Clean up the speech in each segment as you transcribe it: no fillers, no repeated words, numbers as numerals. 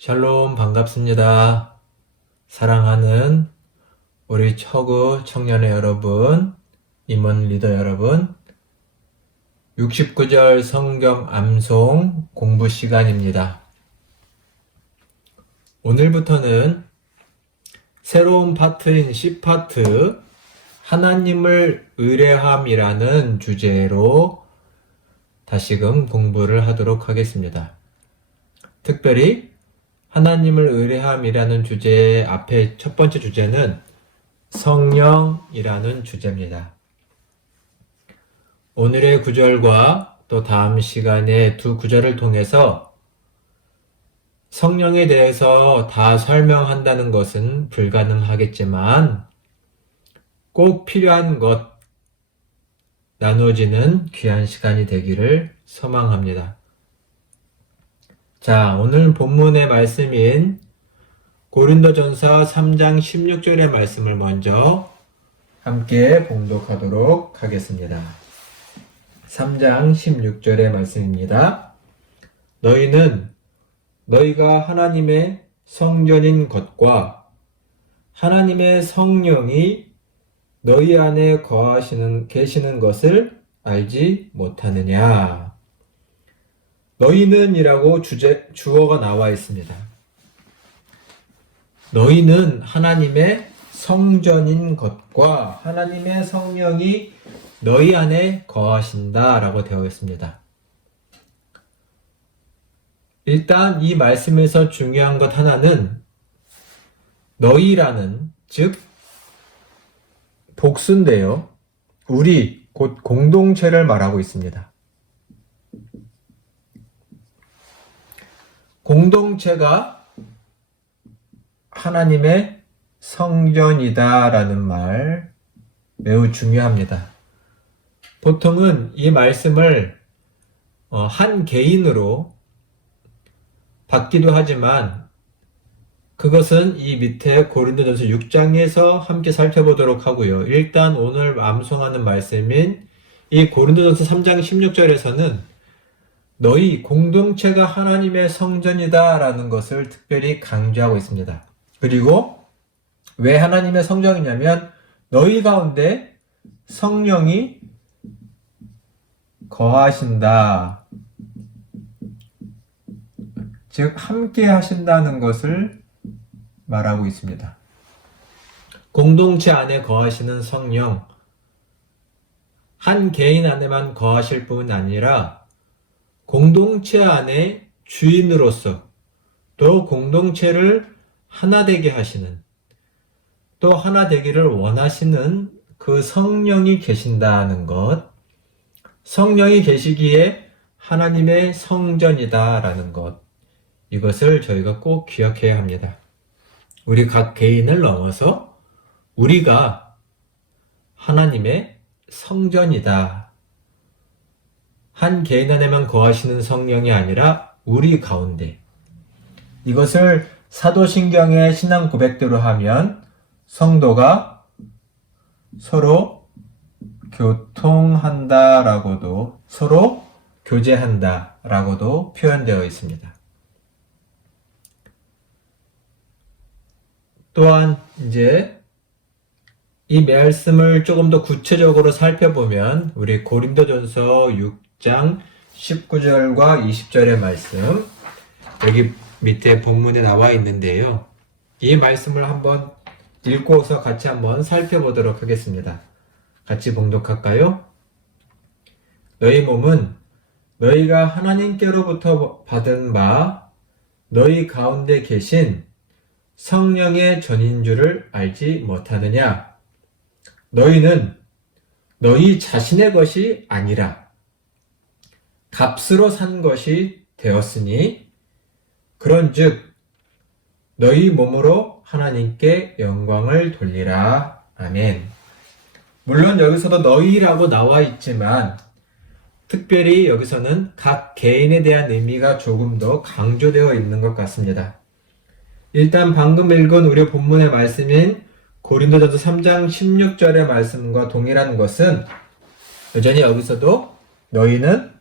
샬롬 반갑습니다. 사랑하는 우리 처구 청년의 여러분, 임원 리더 여러분, 69절 성경 암송 공부 시간입니다. 오늘부터는 새로운 파트인 C파트, 하나님을 의뢰함이라는 주제로 다시금 공부를 하도록 하겠습니다. 특별히 하나님을 의뢰함이라는 주제의 앞에 첫 번째 주제는 성령이라는 주제입니다. 오늘의 구절과 또 다음 시간에 두 구절을 통해서 성령에 대해서 다 설명한다는 것은 불가능하겠지만 꼭 필요한 것 나누어지는 귀한 시간이 되기를 소망합니다. 자, 오늘 본문의 말씀인 고린도전서 3장 16절의 말씀을 먼저 함께 봉독하도록 하겠습니다. 3장 16절의 말씀입니다. 너희는 너희가 하나님의 성전인 것과 하나님의 성령이 너희 안에 계시는 것을 알지 못하느냐. 너희는 이라고 주어가 나와 있습니다. 너희는 하나님의 성전인 것과 하나님의 성령이 너희 안에 거하신다 라고 되어 있습니다. 일단 이 말씀에서 중요한 것 하나는 너희라는 즉 복수인데요. 우리 곧 공동체를 말하고 있습니다. 공동체가 하나님의 성전이다라는 말 매우 중요합니다. 보통은 이 말씀을 한 개인으로 받기도 하지만 그것은 이 밑에 고린도전서 6장에서 함께 살펴보도록 하고요. 일단 오늘 암송하는 말씀인 이 고린도전서 3장 16절에서는 너희 공동체가 하나님의 성전이다 라는 것을 특별히 강조하고 있습니다. 그리고 왜 하나님의 성전이냐면 너희 가운데 성령이 거하신다. 즉 함께 하신다는 것을 말하고 있습니다. 공동체 안에 거하시는 성령, 한 개인 안에만 거하실 뿐 아니라 공동체 안에 주인으로서 또 공동체를 하나 되게 하시는 또 하나 되기를 원하시는 그 성령이 계신다는 것, 성령이 계시기에 하나님의 성전이다라는 것, 이것을 저희가 꼭 기억해야 합니다. 우리 각 개인을 넘어서 우리가 하나님의 성전이다. 한 개인 안에만 거하시는 성령이 아니라 우리 가운데. 이것을 사도신경의 신앙 고백대로 하면 성도가 서로 교통한다라고도, 서로 교제한다라고도 표현되어 있습니다. 또한 이제 이 말씀을 조금 더 구체적으로 살펴보면 우리 고린도전서 6장 19절과 20절의 말씀, 여기 밑에 본문에 나와 있는데요. 이 말씀을 한번 읽고서 같이 한번 살펴보도록 하겠습니다. 같이 봉독할까요? 너희 몸은 너희가 하나님께로부터 받은 바 너희 가운데 계신 성령의 전인 줄을 알지 못하느냐? 너희는 너희 자신의 것이 아니라 값으로 산 것이 되었으니 그런즉 너희 몸으로 하나님께 영광을 돌리라. 아멘. 물론 여기서도 너희라고 나와 있지만 특별히 여기서는 각 개인에 대한 의미가 조금 더 강조되어 있는 것 같습니다. 일단 방금 읽은 우리 본문의 말씀인 고린도전서 3장 16절의 말씀과 동일한 것은 여전히 여기서도 너희는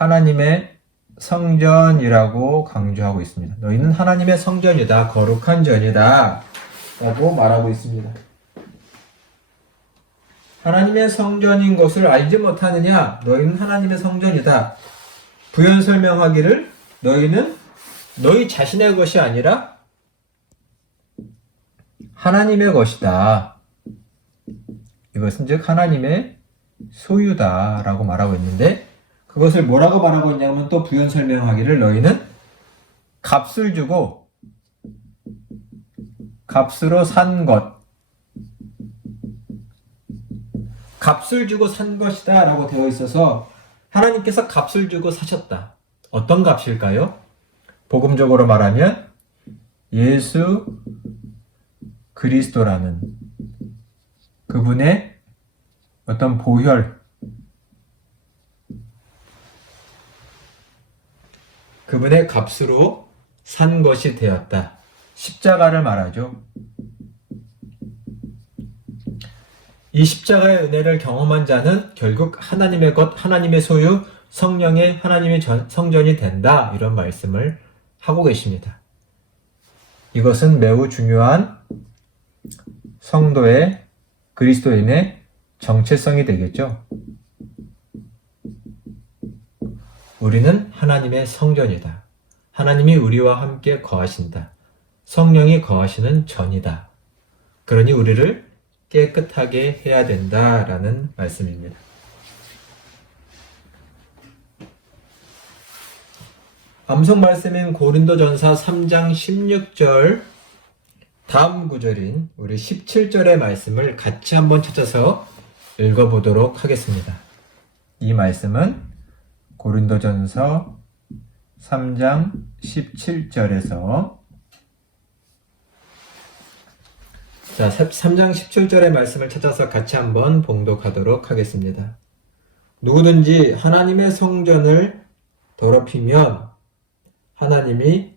하나님의 성전이라고 강조하고 있습니다. 너희는 하나님의 성전이다, 거룩한 전이다 라고 말하고 있습니다. 하나님의 성전인 것을 알지 못하느냐? 너희는 하나님의 성전이다. 부연 설명하기를 너희는 너희 자신의 것이 아니라 하나님의 것이다. 이것은 즉 하나님의 소유다 라고 말하고 있는데, 그것을 뭐라고 말하고 있냐면 또 부연 설명하기를 너희는 값을 주고 값으로 산 것, 값을 주고 산 것이다 라고 되어 있어서 하나님께서 값을 주고 사셨다. 어떤 값일까요? 복음적으로 말하면 예수 그리스도라는 그분의 어떤 보혈, 그분의 값으로 산 것이 되었다. 십자가를 말하죠. 이 십자가의 은혜를 경험한 자는 결국 하나님의 것, 하나님의 소유, 성령의 하나님의 성전이 된다. 이런 말씀을 하고 계십니다. 이것은 매우 중요한 성도의 그리스도인의 정체성이 되겠죠. 우리는 하나님의 성전이다. 하나님이 우리와 함께 거하신다. 성령이 거하시는 전이다. 그러니 우리를 깨끗하게 해야 된다라는 말씀입니다. 암송 말씀인 고린도전서 3장 16절 다음 구절인 우리 17절의 말씀을 같이 한번 찾아서 읽어보도록 하겠습니다. 이 말씀은 고린도전서 3장 17절에서 3장 17절의 말씀을 찾아서 같이 한번 봉독하도록 하겠습니다. 누구든지 하나님의 성전을 더럽히면 하나님이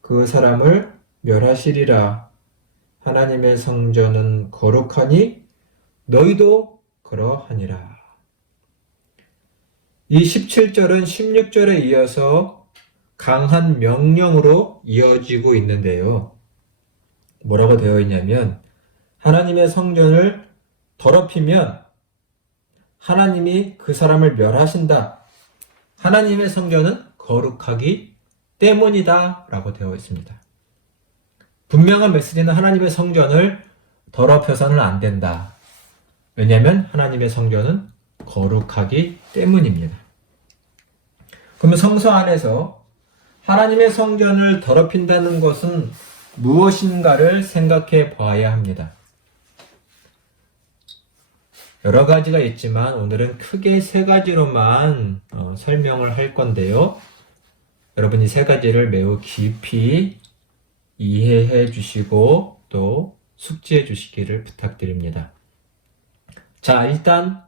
그 사람을 멸하시리라. 하나님의 성전은 거룩하니 너희도 그러하니라. 이 17절은 16절에 이어서 강한 명령으로 이어지고 있는데요. 뭐라고 되어 있냐면 하나님의 성전을 더럽히면 하나님이 그 사람을 멸하신다. 하나님의 성전은 거룩하기 때문이다 라고 되어 있습니다. 분명한 메시지는 하나님의 성전을 더럽혀서는 안 된다. 왜냐하면 하나님의 성전은 거룩하기 때문입니다. 그러면 성서 안에서 하나님의 성전을 더럽힌다는 것은 무엇인가를 생각해 봐야 합니다. 여러 가지가 있지만 오늘은 크게 세 가지로만 설명을 할 건데요. 여러분이 세 가지를 매우 깊이 이해해 주시고 또 숙지해 주시기를 부탁드립니다. 자, 일단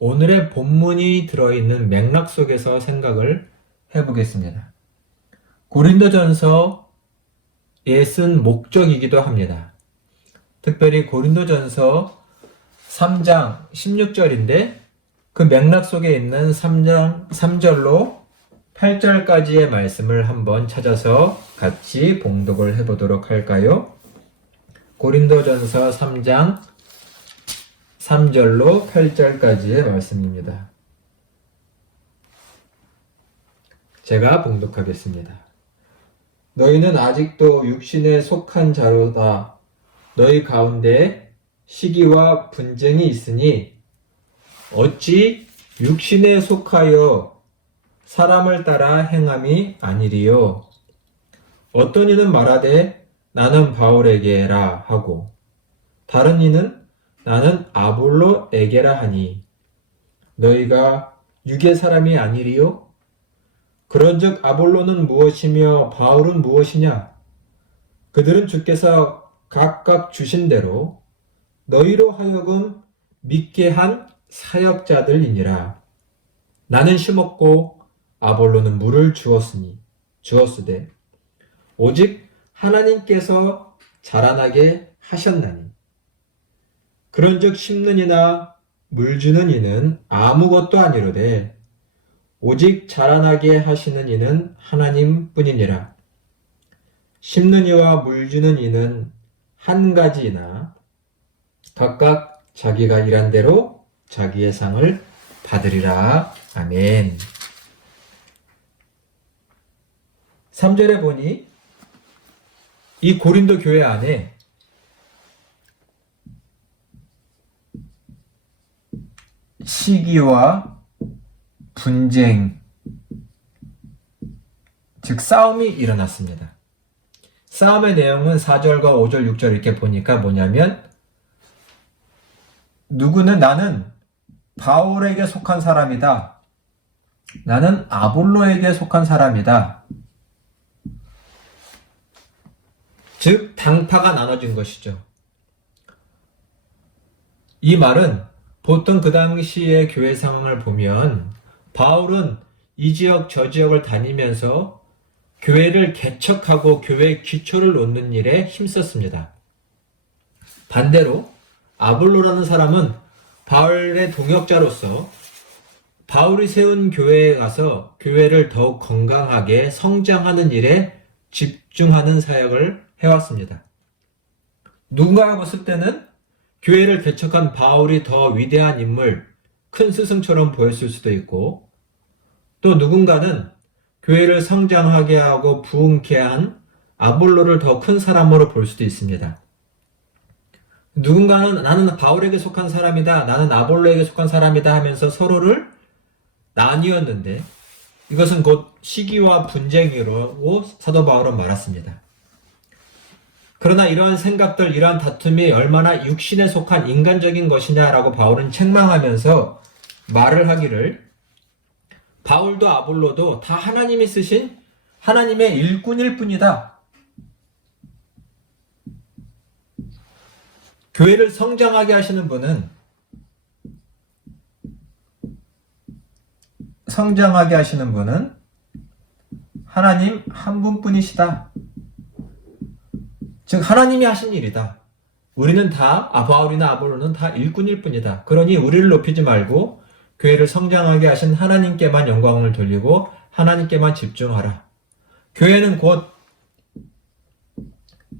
오늘의 본문이 들어있는 맥락 속에서 생각을 해보겠습니다. 고린도전서에 쓴 목적이기도 합니다. 특별히 고린도전서 3장 16절인데 그 맥락 속에 있는 3장 3절로 8절까지의 말씀을 한번 찾아서 같이 봉독을 해보도록 할까요? 고린도전서 3장 3절로 8절까지의 말씀입니다. 제가 봉독하겠습니다. 너희는 아직도 육신에 속한 자로다. 너희 가운데 시기와 분쟁이 있으니 어찌 육신에 속하여 사람을 따라 행함이 아니리요. 어떤 이는 말하되 나는 바울에게라 하고 다른 이는 나는 아볼로에게라 하니 너희가 육의 사람이 아니리요? 그런즉 아볼로는 무엇이며 바울은 무엇이냐? 그들은 주께서 각각 주신 대로 너희로 하여금 믿게 한 사역자들이니라. 나는 심었고 아볼로는 물을 주었으되 오직 하나님께서 자라나게 하셨나니 그런즉 심는 이나 물 주는 이는 아무것도 아니로되 오직 자라나게 하시는 이는 하나님뿐이니라. 심는 이와 물주는 이는 한 가지이나 각각 자기가 일한 대로 자기의 상을 받으리라. 아멘. 3절에 보니 이 고린도 교회 안에 시기와 분쟁, 즉 싸움이 일어났습니다. 싸움의 내용은 4절과 5절, 6절 이렇게 보니까 뭐냐면 누구는 나는 바울에게 속한 사람이다. 나는 아볼로에게 속한 사람이다. 즉 당파가 나눠진 것이죠. 이 말은 보통 그 당시의 교회 상황을 보면 바울은 이 지역 저 지역을 다니면서 교회를 개척하고 교회의 기초를 놓는 일에 힘썼습니다. 반대로 아볼로라는 사람은 바울의 동역자로서 바울이 세운 교회에 가서 교회를 더욱 건강하게 성장하는 일에 집중하는 사역을 해왔습니다. 누군가가 봤을 때는 교회를 개척한 바울이 더 위대한 인물, 큰 스승처럼 보였을 수도 있고, 또 누군가는 교회를 성장하게 하고 부흥케 한 아볼로를 더 큰 사람으로 볼 수도 있습니다. 누군가는 나는 바울에게 속한 사람이다, 나는 아볼로에게 속한 사람이다 하면서 서로를 나뉘었는데 이것은 곧 시기와 분쟁이라고 사도 바울은 말했습니다. 그러나 이러한 생각들, 이러한 다툼이 얼마나 육신에 속한 인간적인 것이냐라고 바울은 책망하면서 말을 하기를 바울도 아볼로도 다 하나님이 쓰신 하나님의 일꾼일 뿐이다. 교회를 성장하게 하시는 분은 하나님 한 분뿐이시다. 즉 하나님이 하신 일이다. 우리는 다 바울이나 아볼로는 다 일꾼일 뿐이다. 그러니 우리를 높이지 말고 교회를 성장하게 하신 하나님께만 영광을 돌리고 하나님께만 집중하라. 교회는 곧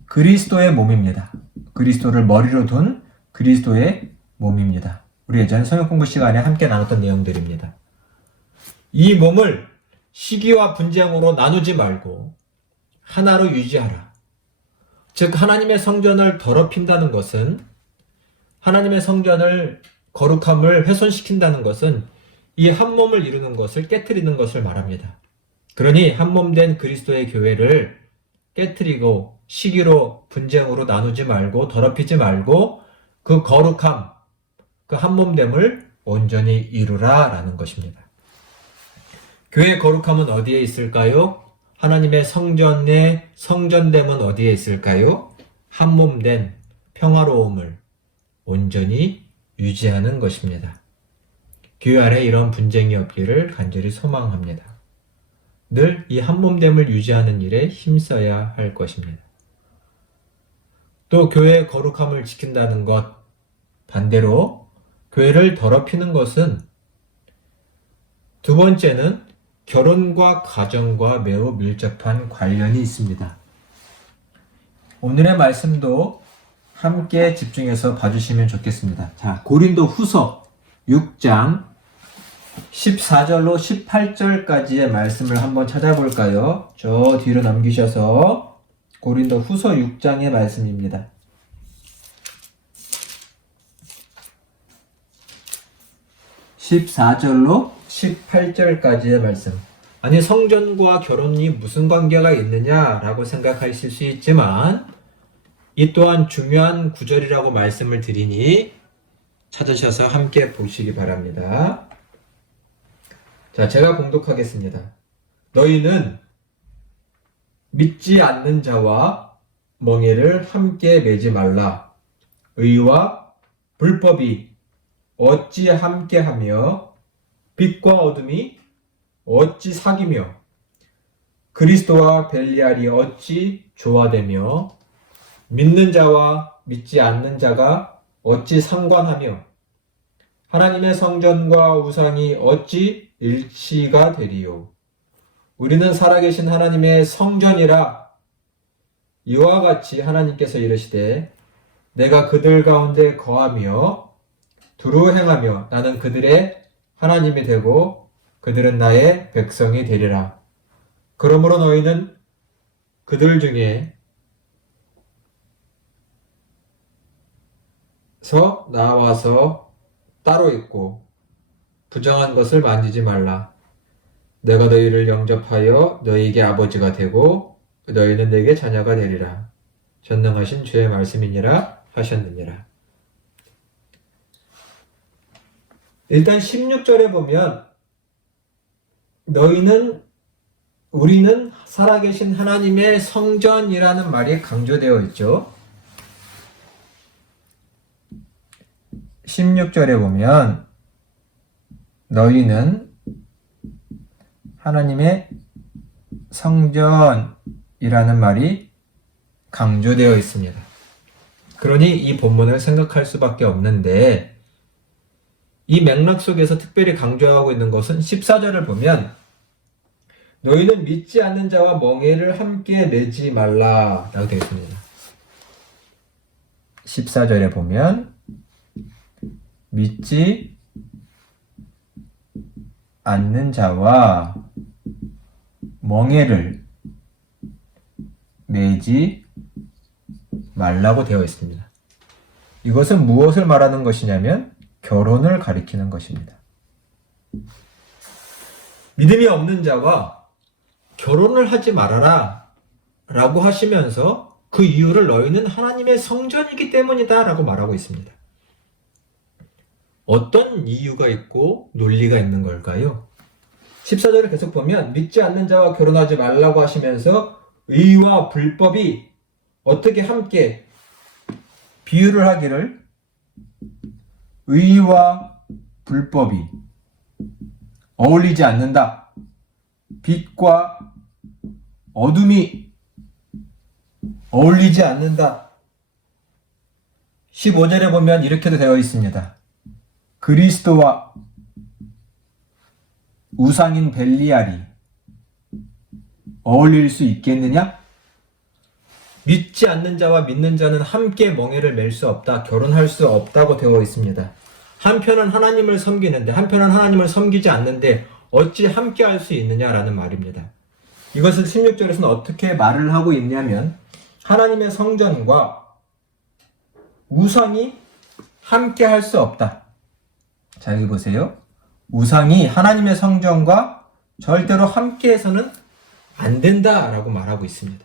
그리스도의 몸입니다. 그리스도를 머리로 둔 그리스도의 몸입니다. 우리 예전 성역 공부 시간에 함께 나눴던 내용들입니다. 이 몸을 시기와 분쟁으로 나누지 말고 하나로 유지하라. 즉 하나님의 성전을 더럽힌다는 것은, 하나님의 성전을 거룩함을 훼손시킨다는 것은 이 한 몸을 이루는 것을 깨트리는 것을 말합니다. 그러니 한 몸 된 그리스도의 교회를 깨트리고 시기로 분쟁으로 나누지 말고 더럽히지 말고 그 거룩함, 그 한 몸됨을 온전히 이루라 라는 것입니다. 교회의 거룩함은 어디에 있을까요? 하나님의 성전의 성전됨은 어디에 있을까요? 한 몸된 평화로움을 온전히 유지하는 것입니다. 교회 안에 이런 분쟁이 없기를 간절히 소망합니다. 늘 이 한 몸됨을 유지하는 일에 힘써야 할 것입니다. 또 교회의 거룩함을 지킨다는 것, 반대로 교회를 더럽히는 것은, 두 번째는 결혼과 가정과 매우 밀접한 관련이 있습니다. 오늘의 말씀도 함께 집중해서 봐주시면 좋겠습니다. 자, 고린도 후서 6장 14절로 18절까지의 말씀을 한번 찾아볼까요? 저 뒤로 넘기셔서 고린도 후서 6장의 말씀입니다. 14절로 18절까지의 말씀. 아니, 성전과 결혼이 무슨 관계가 있느냐라고 생각하실 수 있지만 이 또한 중요한 구절이라고 말씀을 드리니 찾으셔서 함께 보시기 바랍니다. 자, 제가 봉독하겠습니다. 너희는 믿지 않는 자와 멍에를 함께 매지 말라. 의와 불법이 어찌 함께하며 빛과 어둠이 어찌 사귀며 그리스도와 벨리알이 어찌 조화되며 믿는 자와 믿지 않는 자가 어찌 상관하며 하나님의 성전과 우상이 어찌 일치가 되리요? 우리는 살아계신 하나님의 성전이라. 이와 같이 하나님께서 이르시되 내가 그들 가운데 거하며 두루 행하며 나는 그들의 하나님이 되고 그들은 나의 백성이 되리라. 그러므로 너희는 그들 중에서 나와서 따로 있고 부정한 것을 만지지 말라. 내가 너희를 영접하여 너희에게 아버지가 되고 너희는 내게 자녀가 되리라. 전능하신 주의 말씀이니라 하셨느니라. 일단 16절에 보면 우리는 살아계신 하나님의 성전이라는 말이 강조되어 있죠. 16절에 보면 너희는 하나님의 성전이라는 말이 강조되어 있습니다. 그러니 이 본문을 생각할 수밖에 없는데 이 맥락 속에서 특별히 강조하고 있는 것은 14절을 보면 너희는 믿지 않는 자와 멍에를 함께 내지 말라 라고 되어 있습니다. 14절에 보면 믿지 않는 자와 멍에를 매지 말라고 되어 있습니다. 이것은 무엇을 말하는 것이냐면 결혼을 가리키는 것입니다. 믿음이 없는 자와 결혼을 하지 말아라 라고 하시면서 그 이유를 너희는 하나님의 성전이기 때문이다 라고 말하고 있습니다. 어떤 이유가 있고 논리가 있는 걸까요? 14절을 계속 보면 믿지 않는 자와 결혼하지 말라고 하시면서 의와 불법이 어떻게 함께 비유를 하기를 의와 불법이 어울리지 않는다. 빛과 어둠이 어울리지 않는다. 15절에 보면 이렇게도 되어 있습니다. 그리스도와 우상인 벨리알이 어울릴 수 있겠느냐? 믿지 않는 자와 믿는 자는 함께 멍에를 맬 수 없다. 결혼할 수 없다고 되어 있습니다. 한편은 하나님을 섬기는데 한편은 하나님을 섬기지 않는데 어찌 함께 할 수 있느냐라는 말입니다. 이것을 16절에서는 어떻게 말을 하고 있냐면 하나님의 성전과 우상이 함께 할 수 없다. 자, 여기 보세요. 우상이 하나님의 성전과 절대로 함께 해서는 안 된다라고 말하고 있습니다.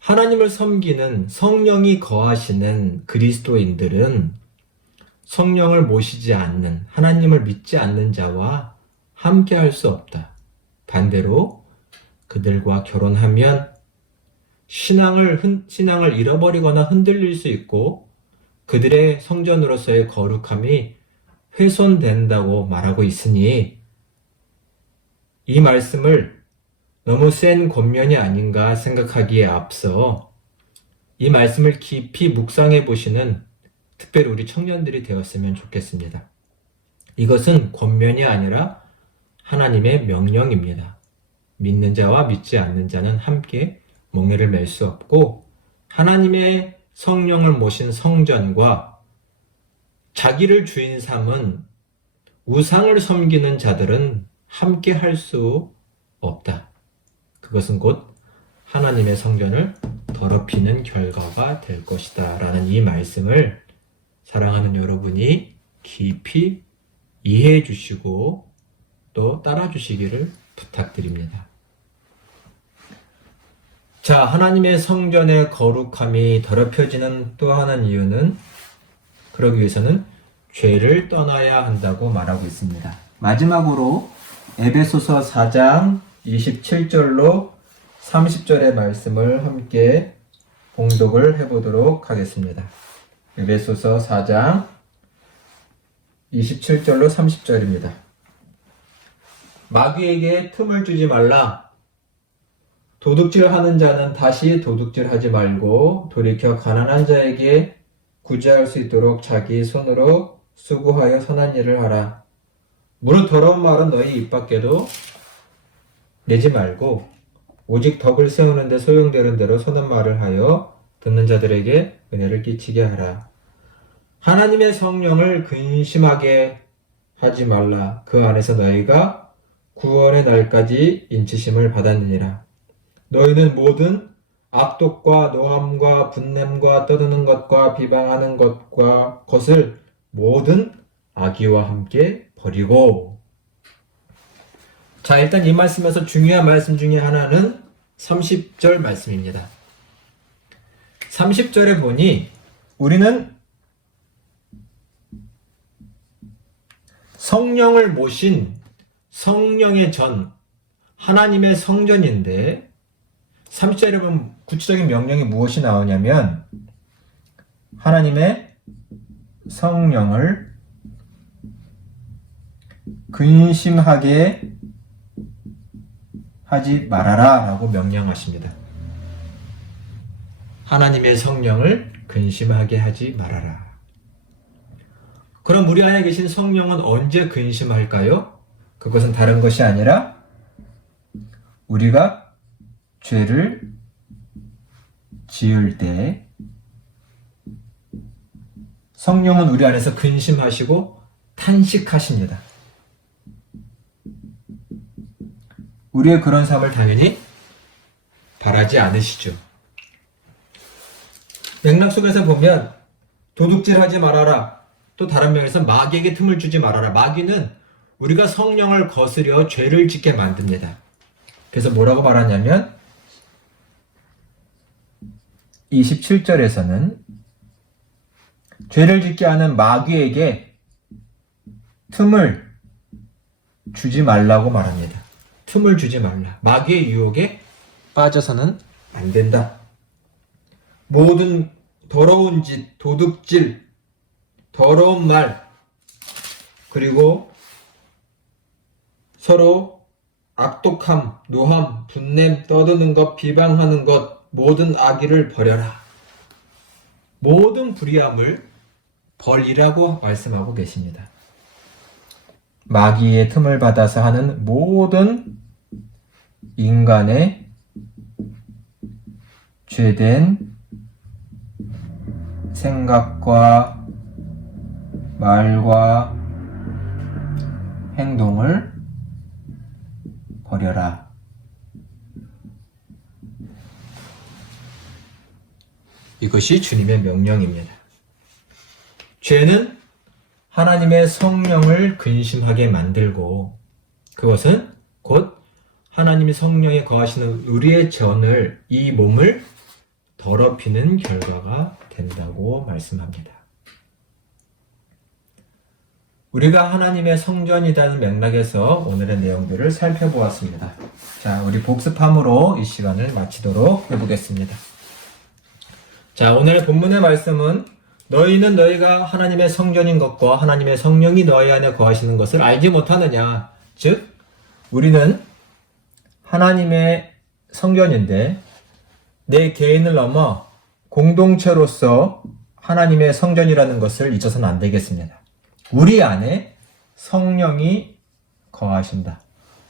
하나님을 섬기는 성령이 거하시는 그리스도인들은 성령을 모시지 않는 하나님을 믿지 않는 자와 함께 할 수 없다. 반대로 그들과 결혼하면 신앙을 잃어버리거나 흔들릴 수 있고 그들의 성전으로서의 거룩함이 훼손된다고 말하고 있으니 이 말씀을 너무 센 권면이 아닌가 생각하기에 앞서 이 말씀을 깊이 묵상해 보시는 특별히 우리 청년들이 되었으면 좋겠습니다. 이것은 권면이 아니라 하나님의 명령입니다. 믿는 자와 믿지 않는 자는 함께 멍에를 맬 수 없고 하나님의 성령을 모신 성전과 자기를 주인 삼은 우상을 섬기는 자들은 함께 할 수 없다. 그것은 곧 하나님의 성전을 더럽히는 결과가 될 것이다 라는 이 말씀을 사랑하는 여러분이 깊이 이해해 주시고 또 따라 주시기를 부탁드립니다. 자, 하나님의 성전의 거룩함이 더럽혀지는 또 하나의 이유는 그러기 위해서는 죄를 떠나야 한다고 말하고 있습니다. 마지막으로 에베소서 4장 27절로 30절의 말씀을 함께 봉독을 해보도록 하겠습니다. 에베소서 4장 27절로 30절입니다. 마귀에게 틈을 주지 말라. 도둑질하는 자는 다시 도둑질하지 말고 돌이켜 가난한 자에게 구제할 수 있도록 자기 손으로 수고하여 선한 일을 하라. 무릇 더러운 말은 너희 입 밖에도 내지 말고 오직 덕을 세우는 데 소용되는 대로 선한 말을 하여 듣는 자들에게 은혜를 끼치게 하라. 하나님의 성령을 근심하게 하지 말라. 그 안에서 너희가 구원의 날까지 인치심을 받았느니라. 너희는 모든 악독과 노함과 분냄과 떠드는 것과 비방하는 것을 모든 악의와 함께 버리고. 자, 일단 이 말씀에서 중요한 말씀 중에 하나는 30절 말씀입니다. 30절에 보니 우리는 성령을 모신 성령의 전, 하나님의 성전인데 30절에 보면 구체적인 명령이 무엇이 나오냐면 하나님의 성령을 근심하게 하지 말아라 라고 명령하십니다. 하나님의 성령을 근심하게 하지 말아라. 그럼 우리 안에 계신 성령은 언제 근심할까요? 그것은 다른 것이 아니라 우리가 죄를 지을 때 성령은 우리 안에서 근심하시고 탄식하십니다. 우리의 그런 삶을 당연히 바라지 않으시죠. 맥락 속에서 보면 도둑질하지 말아라. 또 다른 면에서 마귀에게 틈을 주지 말아라. 마귀는 우리가 성령을 거스려 죄를 짓게 만듭니다. 그래서 뭐라고 말하냐면 27절에서는 죄를 짓게 하는 마귀에게 틈을 주지 말라고 말합니다. 틈을 주지 말라. 마귀의 유혹에 빠져서는 안 된다. 모든 더러운 짓, 도둑질, 더러운 말, 그리고 서로 악독함, 노함, 분냄, 떠드는 것, 비방하는 것, 모든 악의를 버려라. 모든 불의함을 벌이라고 말씀하고 계십니다. 마귀의 틈을 받아서 하는 모든 인간의 죄된 생각과 말과 행동을 버려라. 이것이 주님의 명령입니다. 죄는 하나님의 성령을 근심하게 만들고 그것은 곧 하나님의 성령에 거하시는 우리의 전을, 이 몸을 더럽히는 결과가 된다고 말씀합니다. 우리가 하나님의 성전이라는 맥락에서 오늘의 내용들을 살펴보았습니다. 자, 우리 복습함으로 이 시간을 마치도록 해보겠습니다. 자, 오늘의 본문의 말씀은 너희는 너희가 하나님의 성전인 것과 하나님의 성령이 너희 안에 거하시는 것을 알지 못하느냐. 즉, 우리는 하나님의 성전인데 내 개인을 넘어 공동체로서 하나님의 성전이라는 것을 잊어서는 안 되겠습니다. 우리 안에 성령이 거하신다.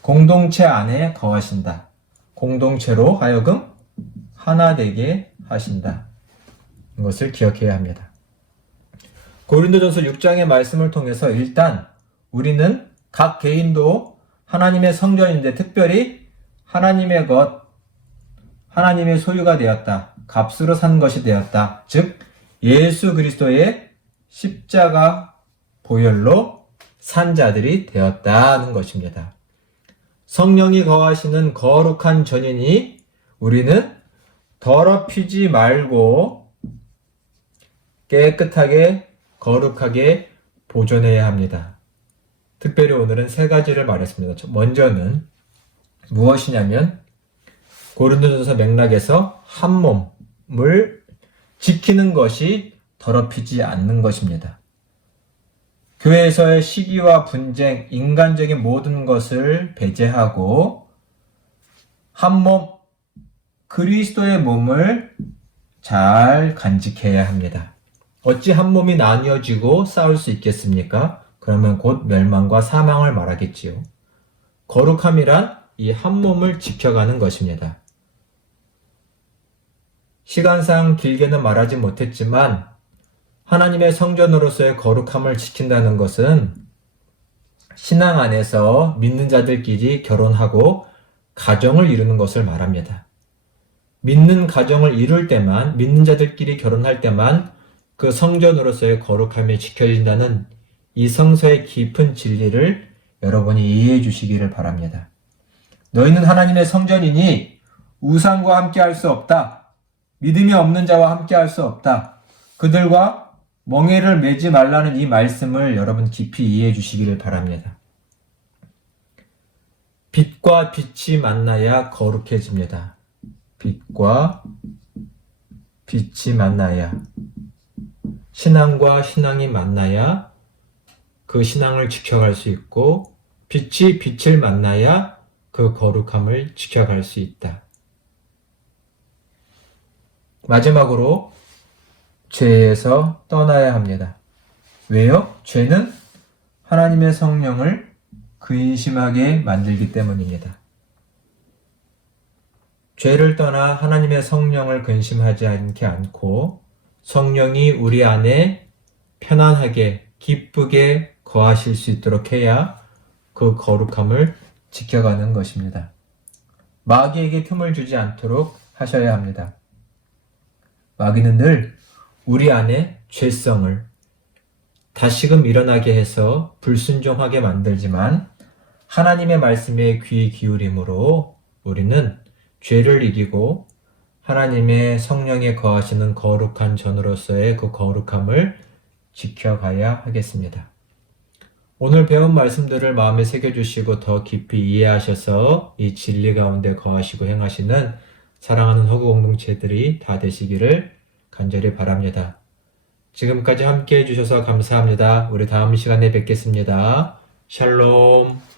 공동체 안에 거하신다. 공동체로 하여금 하나 되게 하신다. 이것을 기억해야 합니다. 고린도전서 6장의 말씀을 통해서 일단 우리는 각 개인도 하나님의 성전인데 특별히 하나님의 것, 하나님의 소유가 되었다. 값으로 산 것이 되었다. 즉 예수 그리스도의 십자가 보혈로 산 자들이 되었다는 것입니다. 성령이 거하시는 거룩한 전이니 우리는 더럽히지 말고 깨끗하게 거룩하게 보존해야 합니다. 특별히 오늘은 세 가지를 말했습니다. 먼저는 무엇이냐면 고린도전서 맥락에서 한 몸을 지키는 것이 더럽히지 않는 것입니다. 교회에서의 시기와 분쟁, 인간적인 모든 것을 배제하고 한 몸, 그리스도의 몸을 잘 간직해야 합니다. 어찌 한 몸이 나뉘어지고 싸울 수 있겠습니까? 그러면 곧 멸망과 사망을 말하겠지요. 거룩함이란 이 한 몸을 지켜가는 것입니다. 시간상 길게는 말하지 못했지만 하나님의 성전으로서의 거룩함을 지킨다는 것은 신앙 안에서 믿는 자들끼리 결혼하고 가정을 이루는 것을 말합니다. 믿는 가정을 이룰 때만, 믿는 자들끼리 결혼할 때만 그 성전으로서의 거룩함이 지켜진다는 이 성서의 깊은 진리를 여러분이 이해해 주시기를 바랍니다. 너희는 하나님의 성전이니 우상과 함께 할 수 없다. 믿음이 없는 자와 함께 할 수 없다. 그들과 멍에를 매지 말라는 이 말씀을 여러분 깊이 이해해 주시기를 바랍니다. 빛과 빛이 만나야 거룩해집니다. 빛과 빛이 만나야, 신앙과 신앙이 만나야 그 신앙을 지켜갈 수 있고, 빛이 빛을 만나야 그 거룩함을 지켜갈 수 있다. 마지막으로 죄에서 떠나야 합니다. 왜요? 죄는 하나님의 성령을 근심하게 만들기 때문입니다. 죄를 떠나 하나님의 성령을 근심하지 않고 성령이 우리 안에 편안하게 기쁘게 거하실 수 있도록 해야 그 거룩함을 지켜가는 것입니다. 마귀에게 틈을 주지 않도록 하셔야 합니다. 마귀는 늘 우리 안에 죄성을 다시금 일어나게 해서 불순종하게 만들지만 하나님의 말씀에 귀 기울임으로 우리는 죄를 이기고 하나님의 성령에 거하시는 거룩한 전으로서의 그 거룩함을 지켜가야 하겠습니다. 오늘 배운 말씀들을 마음에 새겨주시고 더 깊이 이해하셔서 이 진리 가운데 거하시고 행하시는 사랑하는 허구 공동체들이 다 되시기를 간절히 바랍니다. 지금까지 함께 해주셔서 감사합니다. 우리 다음 시간에 뵙겠습니다. 샬롬.